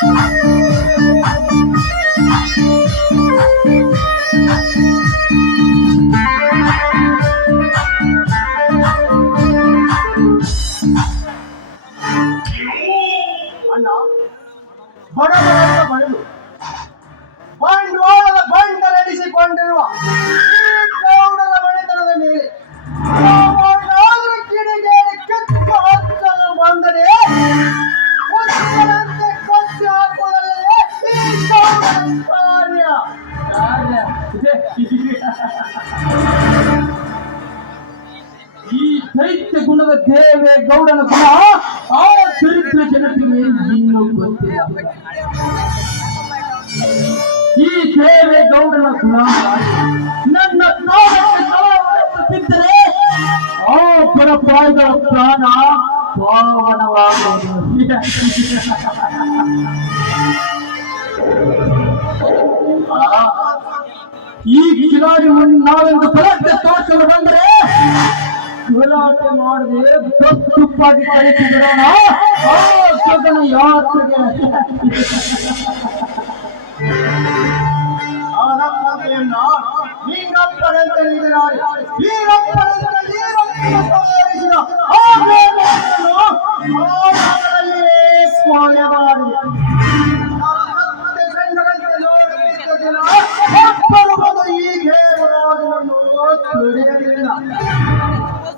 ಅಣ್ಣ ಬಡವರನ್ನು ಬಡದು ಬಂಡವಾಳದ ಬಂಡ ನಡೆಸಿಕೊಂಡಿರುವ ಈ ಗೌಡರ ಮನೆತನದ ಮೇಲೆ ಯಾವನಾದರೂ ಕಿಡಿಗೇಡಿ ಕೆತ್ತ ಹತ್ತಲು ಬಂದರೆ ಹುಚ್ಚರಂತೆ ಕೊಚ್ಚಿ ಹಾಕುವುದಲ್ಲದೆ ಈ ಗೌಡರ ಕಾರ್ಯ ಈ ದೈತ್ಯ ಗುಣದ ದೇವೆ ಗೌಡನ ಗುಣ ಆ ಚರಿತ್ರೆ ಜನತೆಗೆ ಇನ್ನೂ ಗೊತ್ತಿಲ್ಲ. ಈ ದೇವೆ ಗೌಡನ ಗುಣ ನನ್ನ ಬಿದ್ದರೆ ಆ ಪರಪ್ರಾಯಗಳ ಪ್ರಾಣ ಪಾವನವಾಗುವುದು. ಈ ಕಿಲಾಡಿ ನಾವೆಂದು ಬಲಕ್ಕೆ ತೋರಿಸಲು ಬಂದರೆ ಗಲಾಟೆ ಮಾಡದೆ ತಪ್ಪುಪ್ಪಾಗಿ ಕಳಿಸಿ ಬಿಡೋಣ ಆ ಸದನ ಯಾತ್ರೆಗೆ.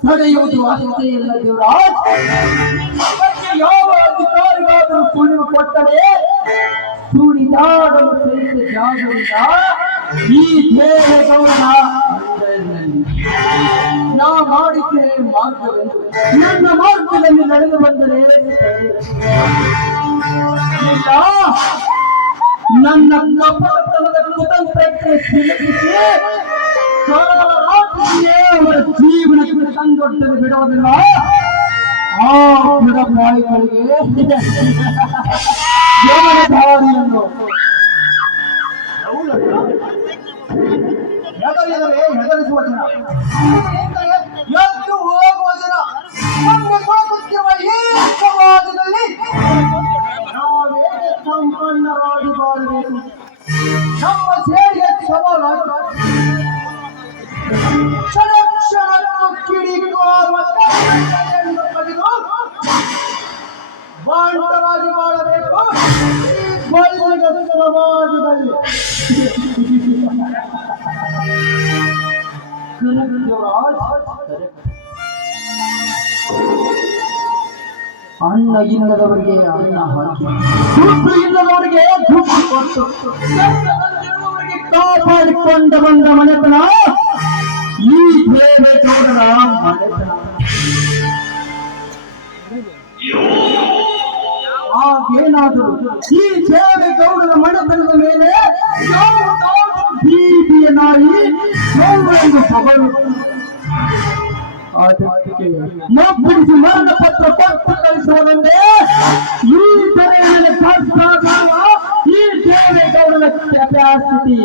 ನಡೆಯುವುದು ಅಷ್ಟೇ ಇಲ್ಲ ದೇವರಾಜ್, ಯಾವ ಅಧಿಕಾರಿಗಾದರೂ ಸುಳಿವು ಕೊಟ್ಟರೆ ಸುಳಿದಾಡಲು ಸಹಿತ ಜಾಗವಿಲ್ಲ ಈ ದೇವೇಗೌಡನ ನಾ ಮಾಡಿದ್ದೆ ಮಾರ್ಗವೆಂದು ನನ್ನ ಮಾರ್ಗದಲ್ಲಿ ನಡೆದು ಬಂದರೆ ಇಲ್ಲ, ನನ್ನ ಕಪಟತನದ ಕುತಂತ್ರಕ್ಕೆ ಸಿಲುಕಿಸಿ ರಾತ್ರಿಯೇ ಅವರ ಜೀವನಕ್ಕೆ ತಂದೊಡ್ಡಲು ಬಿಡುವುದಿಲ್ಲ. ಆ ಬಿಡಪಾಯಿಗಳಿಗೆ ಜೀವನಧಾರಿಯನ್ನು ಹೆದರಿಸುವ ಜನ, ಎದ್ದು ಹೋಗುವ ಜನ, ನಮಗೆ ಸೋಕುತ್ತಿರುವ ಈ ಸಮಾಜದಲ್ಲಿ ನಾವೇಕೆ ಸಂಪನ್ನರಾಗಿ ಬಾಳಬೇಕು? ನಮ್ಮ ಸೇಡಿಗೆ ಸವಾಲಾಗಿ ಕ್ಷಣ ಕ್ಷಣಕ್ಕೂ ಕಿಡಿಕಾರುವ ಎಂದು ಬಗೆದು ಬಾಂಡವಾಗಿ ಬಾಳಬೇಕು ಈ ಬೈಲಿಗ ಸಮಾಜದಲ್ಲಿ. ಅನ್ನ ಇಲ್ಲದವರಿಗೆ ಅನ್ನ ಹಾಕಿ, ದುಡ್ಡು ಇಲ್ಲದವರಿಗೆ ದುಡ್ಡು ಕೊಟ್ಟು ಕಾಪಾಡಿಕೊಂಡ ಬಂದ ಮನೆತನ ಈ ದೇವೇಗೌಡರ ಮನೆತನ. ಹಾಗೇನಾದರೂ ಈ ದೇವೇಗೌಡರ ಮನೆತನದ ಮೇಲೆ ಬೀದಿಯ ನಾಯಿ ಎಂದು ಹೊಗಳು ಅದಕ್ಕೆ ಮಬ್ಬಿಡಿಸಿ ಮರಣ ಪತ್ರ ಕೊಟ್ಟು ಕಳಿಸುವುದೆಂದೇ ಈ ತೆರೆಯ ಈ ದೇವೇಗೌಡರ ಕೆಪಾಸಿಟಿ.